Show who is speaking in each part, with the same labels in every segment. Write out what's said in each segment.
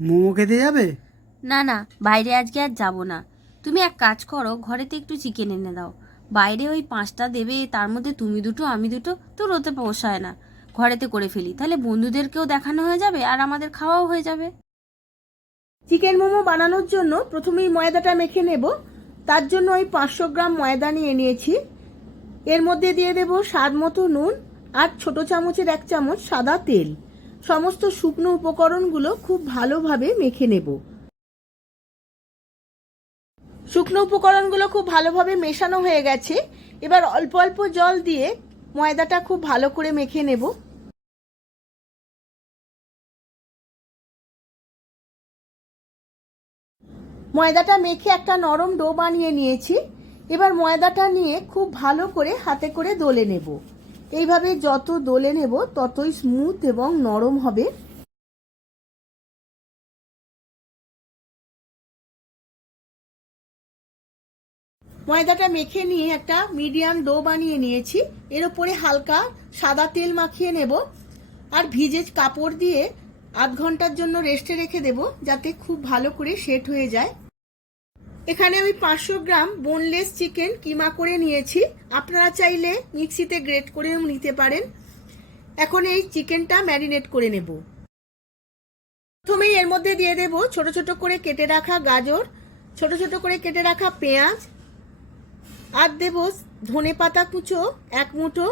Speaker 1: মোমো খেতে যাবে?
Speaker 2: না না বাইরে আজকে আর যাব না। তুমি এক কাজ করো ঘরেতে একটু চিকেন এনে দাও। বাইরে ওই পাঁচটা দেবে তার মধ্যে তুমি দুটো আমি দুটো তো ওতে পোষায় না। ঘরেতে করে ফেলি। তাহলে বন্ধুদেরকেও দেখানো হয়ে যাবে আর আমাদের খাওয়াও হয়ে যাবে।
Speaker 3: চিকেন মোমো বানানোর জন্য প্রথমেই ময়দাটা মেখে নেব। তার জন্য ওই পাঁচশো গ্রাম ময়দা নিয়ে নিয়েছি। এর মধ্যে দিয়ে দেব স্বাদ মতো নুন আর ছোট চামচের এক চামচ সাদা তেল। সমস্ত শুকনো উপকরণগুলো খুব ভালোভাবে মেখে নেব। শুকনো উপকরণগুলো খুব ভালোভাবে মেশানো হয়ে গেছে। এবার অল্প অল্প জল দিয়ে ময়দাটা খুব ভালো করে মেখে নেব। ময়দাটা মেখে একটা নরম ডো বানিয়ে নিয়েছি। এবার ময়দাটা নিয়ে খুব ভালো করে হাতে করে দোলে নেব। এইভাবে যত দোলে নেব, ততই স্মুথ এবং নরম হবে। ময়দাটা মেখে নিয়ে একটা মিডিয়াম ডো বানিয়ে নিয়েছি। এর উপরে হালকা সাদা তেল মাখিয়ে নেব। আর ভিজে কাপড় দিয়ে আধ ঘণ্টার জন্য রেস্টে রেখে দেব, যাতে খুব ভালো করে সেট হয়ে যায়। এখানে আমি পাঁচশো গ্রাম বোনলেস চিকেন কিমা করে নিয়েছি। আপনারা চাইলে মিক্সিতে গ্রেট করেও নিতে পারেন। এখন এই চিকেনটা ম্যারিনেট করে নেব। প্রথমেই এর মধ্যে দিয়ে দেব ছোট ছোট করে কেটে রাখা গাজর, ছোট ছোট করে কেটে রাখা পেঁয়াজ, আর দেব ধনে পাতা কুচো এক মুঠো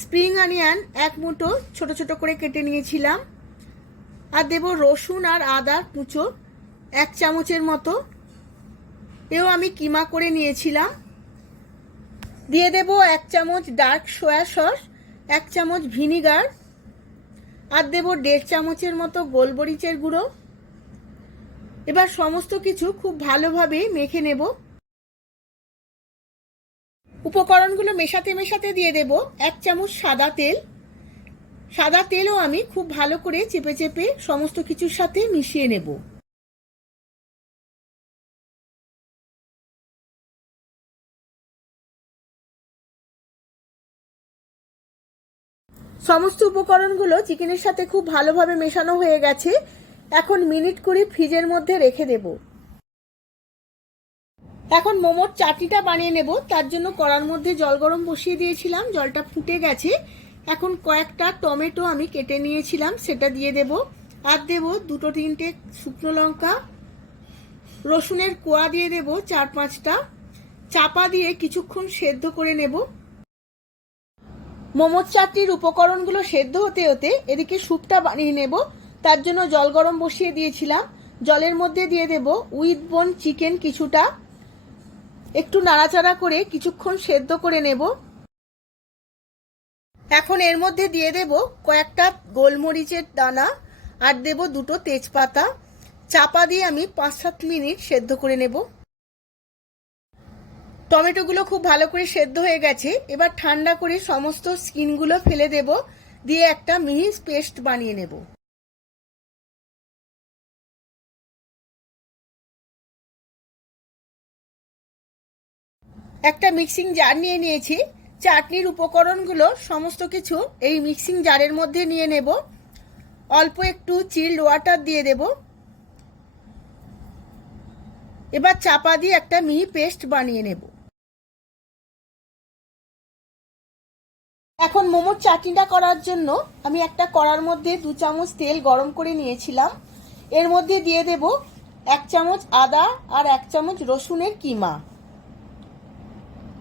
Speaker 3: স্প্রিং অনিয়ন এক মুঠো, ছোট ছোট করে কেটে নিয়েছিলাম। আর দেব রসুন আর আদা কুচো এক চামচের মতো। এও আমি কিমা করে নিয়েছিলাম। দিয়ে দেব এক চামচ ডার্ক সয়া সস, এক চামচ ভিনিগার, আর দেব দেড় চামচের মতো গোলমরিচের গুঁড়ো। এবার সমস্ত কিছু খুব ভালোভাবে মেখে নেব। উপকরণগুলো মেশাতে মেশাতে দিয়ে দেব এক চামচ সাদা তেল। সাদা তেলও আমি খুব ভালো করে চেপে চেপে সমস্ত কিছুর সাথে মিশিয়ে নেব। সমস্ত উপকরণগুলো চিকেনের সাথে খুব ভালোভাবে মেশানো হয়ে গেছে। এখন মিনিট কুড়ি ফ্রিজের মধ্যে রেখে দেব। এখন মোমোর চাটনিটা বানিয়ে নেব। তার জন্য কড়ার মধ্যে জল গরম বসিয়ে দিয়েছিলাম। জলটা ফুটে গেছে। এখন কয়েকটা টমেটো আমি কেটে নিয়েছিলাম, সেটা দিয়ে দেব। আর দেব দুটো তিনটে শুকনো লঙ্কা, রসুনের কোয়া দিয়ে দেব চার পাঁচটা। চাপা দিয়ে কিছুক্ষণ সেদ্ধ করে নেব। মোমোর চাটনির উপকরণগুলো সেদ্ধ হতে হতে এদিকে স্যুপটা বানিয়ে নেব। তার জন্য জল গরম বসিয়ে দিয়েছিলাম। জলের মধ্যে দিয়ে দেব উইথ বোন চিকেন কিছুটা। একটু নাড়াচাড়া করে কিছুক্ষণ সেদ্ধ করে নেব। এখন এর মধ্যে দিয়ে দেব কয়েকটা গোলমরিচের দানা আর দেব দুটো তেজপাতা। চাপা দিয়ে আমি পাঁচ সাত মিনিট সেদ্ধ করে নেব। টমেটোগুলো খুব ভালো করে সেদ্ধ হয়ে গেছে। এবার ঠান্ডা করে সমস্ত স্কিনগুলো ফেলে দেব। দিয়ে একটা মিহি পেস্ট বানিয়ে নেব। একটা মিক্সিং জার নিয়ে নিয়েছি। চাটনির উপকরণগুলো সমস্ত কিছু এই মিক্সিং জারের মধ্যে নিয়ে নেব। অল্প একটু চিল্ড ওয়াটার দিয়ে দেব। এবার চাপা দিয়ে একটা মিহি পেস্ট বানিয়ে নেব। এখন মোমোর চাটনিটা করার জন্য আমি একটা কড়ার মধ্যে দু চামচ তেল গরম করে নিয়েছিলাম। এর মধ্যে দিয়ে দেব এক চামচ আদা আর এক চামচ রসুনের কিমা।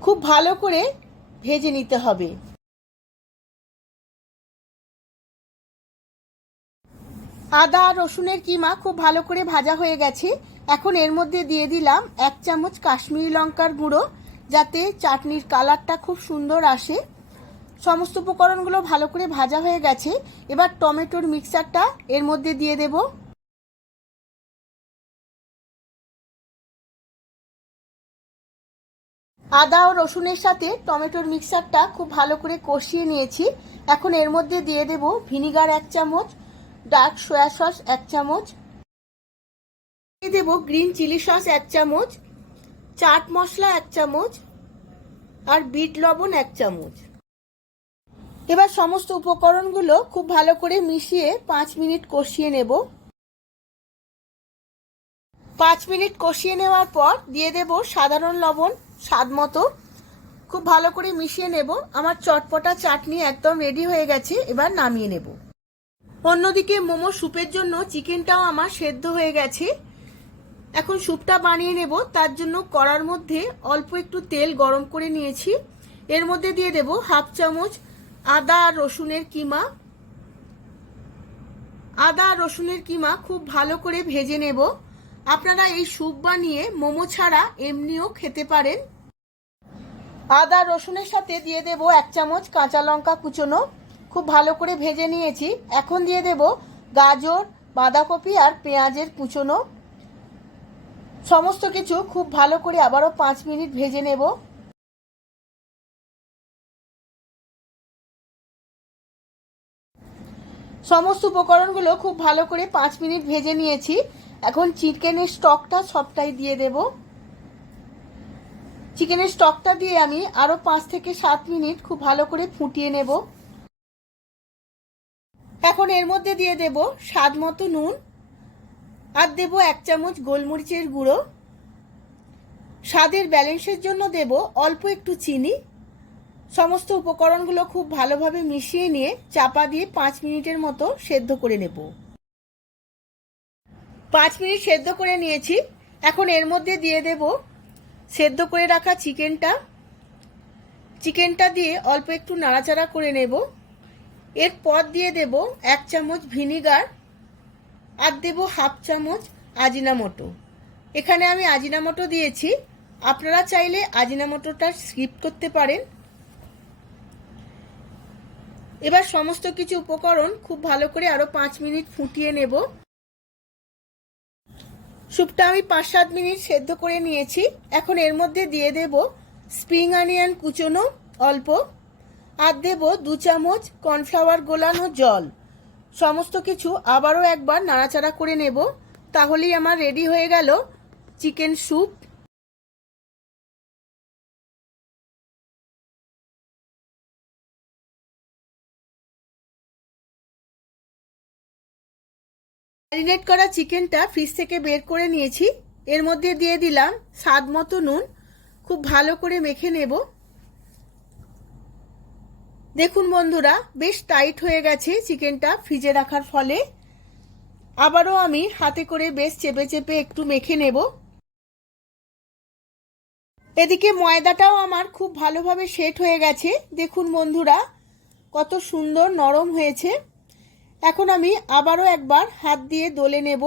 Speaker 3: খুব ভালো করে ভেজে নিতে হবে। আদা আর রসুনের কিমা খুব ভালো করে ভাজা হয়ে গেছে। এখন এর মধ্যে দিয়ে দিলাম এক চামচ কাশ্মীরি লঙ্কার গুঁড়ো, যাতে চাটনির কালারটা খুব সুন্দর আসে। সমস্ত উপকরণগুলো ভালো করে ভাজা হয়ে গেছে। এবার টমেটোর মিক্সারটা এর মধ্যে দিয়ে দেব। আদা ও রসুনের সাথে টমেটোর মিক্সারটা খুব ভালো করে কষিয়ে নিয়েছি। এখন এর মধ্যে দিয়ে দেব ভিনিগার এক চামচ, ডার্ক সয়া সস এক চামচ, দিয়ে দেব গ্রিন চিলি সস এক চামচ, চাট মশলা এক চামচ, আর বিট লবণ এক চামচ। এবার সমস্ত উপকরণগুলো খুব ভালো করে মিশিয়ে পাঁচ মিনিট কষিয়ে নেব। পাঁচ মিনিট কষিয়ে নেওয়ার পর দিয়ে দেব সাধারণ লবণ, স্বাদ মতো। খুব ভালো করে মিশিয়ে নেব। আমার চটপটা চাটনি একদম রেডি হয়ে গেছে, এবার নামিয়ে নেব। অন্যদিকে মোমো স্যুপের জন্য চিকেনটাও আমার সেদ্ধ হয়ে গেছে। এখন স্যুপটা বানিয়ে নেব। তার জন্য কড়ার মধ্যে অল্প একটু তেল গরম করে নিয়েছি। এর মধ্যে দিয়ে দেব হাফ চামচ আদা রসুনের কিমা। আদা রসুনের কিমা খুব ভালো করে ভেজে নেব। আপনারা এই স্যুপ বানিয়ে মোমো ছাড়া এমনিও খেতে পারেন। আদা রসুনের সাথে দিয়ে দেব এক চামচ কাঁচা লঙ্কা কুচোনো। খুব ভালো করে ভেজে নিয়েছি। এখন দিয়ে দেব গাজর, বাঁধাকপি আর পেঁয়াজের কুচোনো। সমস্ত কিছু খুব ভালো করে আবারও পাঁচ মিনিট ভেজে নেব। সমস্ত উপকরণগুলো খুব ভালো করে পাঁচ মিনিট ভেজে নিয়েছি। এখন চিকেনের স্টকটা সবটাই দিয়ে দেব। চিকেনের স্টকটা দিয়ে আমি আরও পাঁচ থেকে সাত মিনিট খুব ভালো করে ফুটিয়ে নেব। এখন এর মধ্যে দিয়ে দেব স্বাদ মতো নুন আর দেব এক চামচ গোলমরিচের গুঁড়ো। স্বাদের ব্যালেন্সের জন্য দেব অল্প একটু চিনি। সমস্ত উপকরণগুলো খুব ভালোভাবে মিশিয়ে নিয়ে চাপা দিয়ে পাঁচ মিনিটের মতো সেদ্ধ করে নেব। পাঁচ মিনিট সেদ্ধ করে নিয়েছি। এখন এর মধ্যে দিয়ে দেব সেদ্ধ করে রাখা চিকেনটা। চিকেনটা দিয়ে অল্প একটু নাড়াচাড়া করে নেব। এরপর দিয়ে দেব এক চামচ ভিনিগার আর দেব হাফ চামচ আজিনামোটো। এখানে আমি আজিনামোটো দিয়েছি। আপনারা চাইলে আজিনামোটোটা স্কিপ করতে পারেন। এবার সমস্ত কিছু উপকরণ খুব ভালো করে আরও পাঁচ মিনিট ফুটিয়ে নেব। স্যুপটা আমি পাঁচ সাত মিনিট সেদ্ধ করে নিয়েছি। এখন এর মধ্যে দিয়ে দেব স্প্রিং অনিয়ন কুচোনো অল্প। আর দেব দু চামচ কর্নফ্লাওয়ার গোলানো জল। সমস্ত কিছু আবারও একবার নাড়াচাড়া করে নেব। তাহলেই আমার রেডি হয়ে গেল চিকেন স্যুপ। ম্যারিনেট করা চিকেনটা ফ্রিজ থেকে বের করে নিয়েছি। এর মধ্যে দিয়ে দিলাম স্বাদ মতো নুন। খুব ভালো করে মেখে নেব। দেখুন বন্ধুরা, বেশ টাইট হয়ে গেছে চিকেনটা ফ্রিজে রাখার ফলে। আবারও আমি হাতে করে বেশ চেপে চেপে একটু মেখে নেব। এদিকে ময়দাটাও আমার খুব ভালোভাবে সেট হয়ে গেছে। দেখুন বন্ধুরা, কত সুন্দর নরম হয়েছে। এখন আমি আবারও একবার হাত দিয়ে দলে নেব।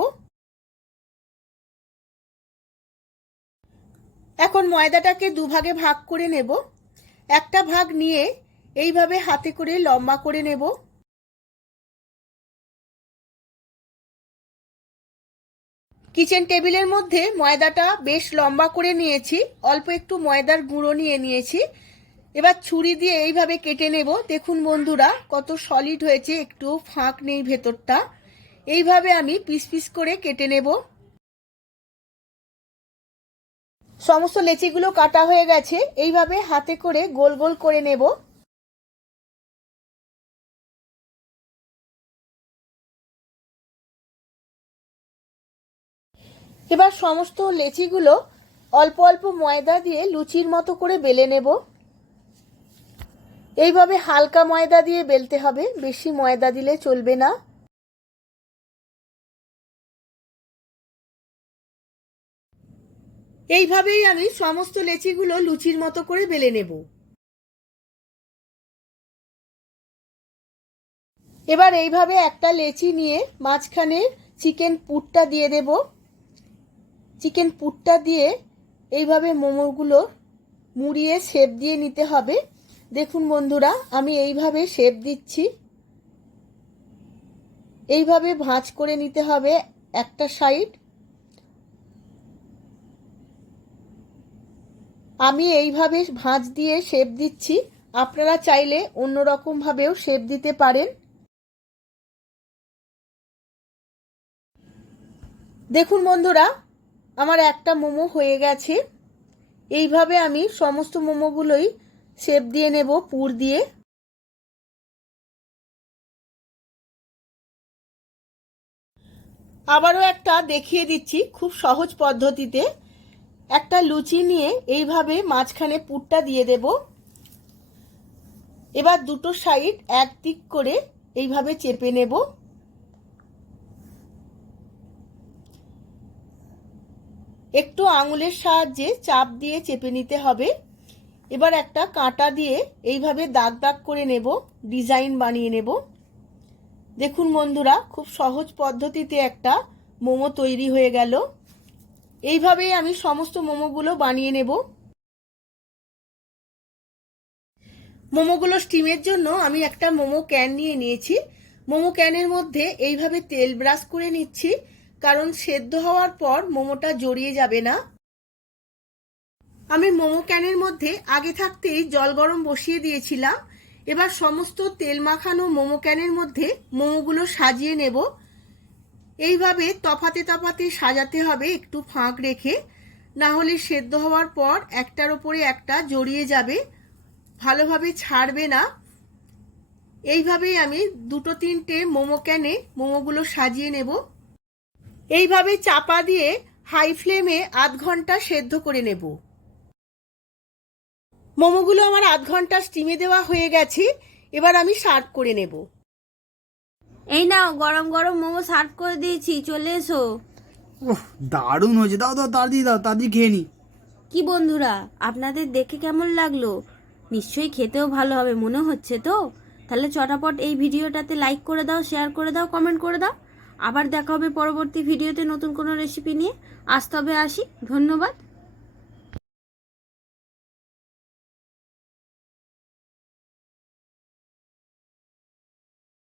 Speaker 3: এখন ময়দাটাকে দুভাগে ভাগ করে নেব। একটা ভাগ নিয়ে এইভাবে হাতে করে লম্বা করে নেব। কিচেন টেবিলের মধ্যে ময়দাটা বেশ লম্বা করে নিয়েছি। অল্প একটু ময়দার গুঁড়ো নিয়ে নিয়েছি। এবার ছুরি দিয়ে এইভাবে কেটে নেব। দেখুন বন্ধুরা, কত সলিড হয়েছে, একটু ফাঁক নেই ভেতরটা। এইভাবে আমি পিস পিস করে কেটে নেব। সমস্ত লেচিগুলো কাটা হয়ে গেছে, এইভাবে হাতে করে গোল গোল করে নেব। এবার সমস্ত লেচিগুলো অল্প অল্প ময়দা দিয়ে লুচির মতো করে বেলে নেব। এইভাবে হালকা ময়দা দিয়ে বেলতে হবে। বেশি ময়দা দিলে চলবে না। এইভাবেই আমি সমস্ত লেচিগুলো লুচির মতো করে বেলে নেব। এবার এইভাবে একটা লেচি নিয়ে মাঝখানে চিকেন পুরটা দিয়ে দেব। চিকেন পুরটা দিয়ে এইভাবে মোমোগুলো মুড়িয়ে শেপ দিয়ে নিতে হবে। দেখুন বন্ধুরা, আমি এইভাবে শেপ দিচ্ছি। এইভাবে ভাঁজ করে নিতে হবে একটা সাইড আমি এইভাবে ভাঁজ দিয়ে শেপ দিচ্ছি। আপনারা চাইলে অন্যরকমভাবেও শেপ দিতে পারেন। দেখুন বন্ধুরা, আমার একটা মোমো হয়ে গেছে। এইভাবে আমি সমস্ত মোমোগুলোই শেপ দিয়ে নেব, পুর দিয়ে। আবারও একটা দেখিয়ে দিচ্ছি খুব সহজ পদ্ধতিতে। একটা লুচি নিয়ে এইভাবে মাঝখানে পুরটা দিয়ে দেব। এবার দুটো সাইড এক দিক করে এইভাবে চেপে নেব। একটু আঙুলের সাহায্যে চাপ দিয়ে চেপে নিতে হবে। এবার একটা কাঁটা দিয়ে এইভাবে দাগ দাগ করে নেব, ডিজাইন বানিয়ে নেব। দেখুন বন্ধুরা, খুব সহজ পদ্ধতিতে একটা মোমো তৈরি হয়ে গেল। এইভাবেই আমি সমস্ত মোমোগুলো বানিয়ে নেব। মোমোগুলো স্টিমের জন্য আমি একটা মোমো ক্যান নিয়ে নিয়েছি। মোমো ক্যানের মধ্যে এইভাবে তেল ব্রাশ করে নিচ্ছি, কারণ সেদ্ধ হওয়ার পর মোমোটা জড়িয়ে যাবে না। আমি মোমো ক্যানের মধ্যে আগে থাকতেই জল গরম বসিয়ে দিয়েছিলাম। এবার সমস্ত তেল মাখানো মোমো ক্যানের মধ্যে মোমোগুলো সাজিয়ে নেব। এইভাবে তফাতে তফাতে সাজাতে হবে, একটু ফাঁক রেখে। না হলে সেদ্ধ হওয়ার পর একটার ওপরে একটা জড়িয়ে যাবে। ভালোভাবে ছাড়বে না। এইভাবেই আমি দুটো তিনটে মোমো ক্যানে মোমোগুলো সাজিয়ে নেব। এইভাবে চাপা দিয়ে হাই ফ্লেমে আধ ঘণ্টা সেদ্ধ করে নেব। মোমোগুলো আমার আধ ঘণ্টা স্টিমে দেওয়া হয়ে গেছে এবার আমি সার্ভ করে নেব।
Speaker 2: এই নাও গরম গরম মোমো সার্ভ করে দিয়েছি চলে এসো।
Speaker 1: ওহ দারুণ হয়েছে। দাও দাও তাড়াতাড়ি দাও তাড়াতাড়ি খেয়ে নি।
Speaker 2: কি বন্ধুরা আপনাদের দেখে কেমন লাগল? নিশ্চয়ই খেতেও ভালো হবে মনে হচ্ছে তো? তাহলে চটাপট এই ভিডিওটাতে লাইক করে দাও শেয়ার করে দাও কমেন্ট করে দাও। আবার দেখা হবে পরবর্তী ভিডিওতে নতুন কোনো রেসিপি নিয়ে। আসতে হবে আসি ধন্যবাদ।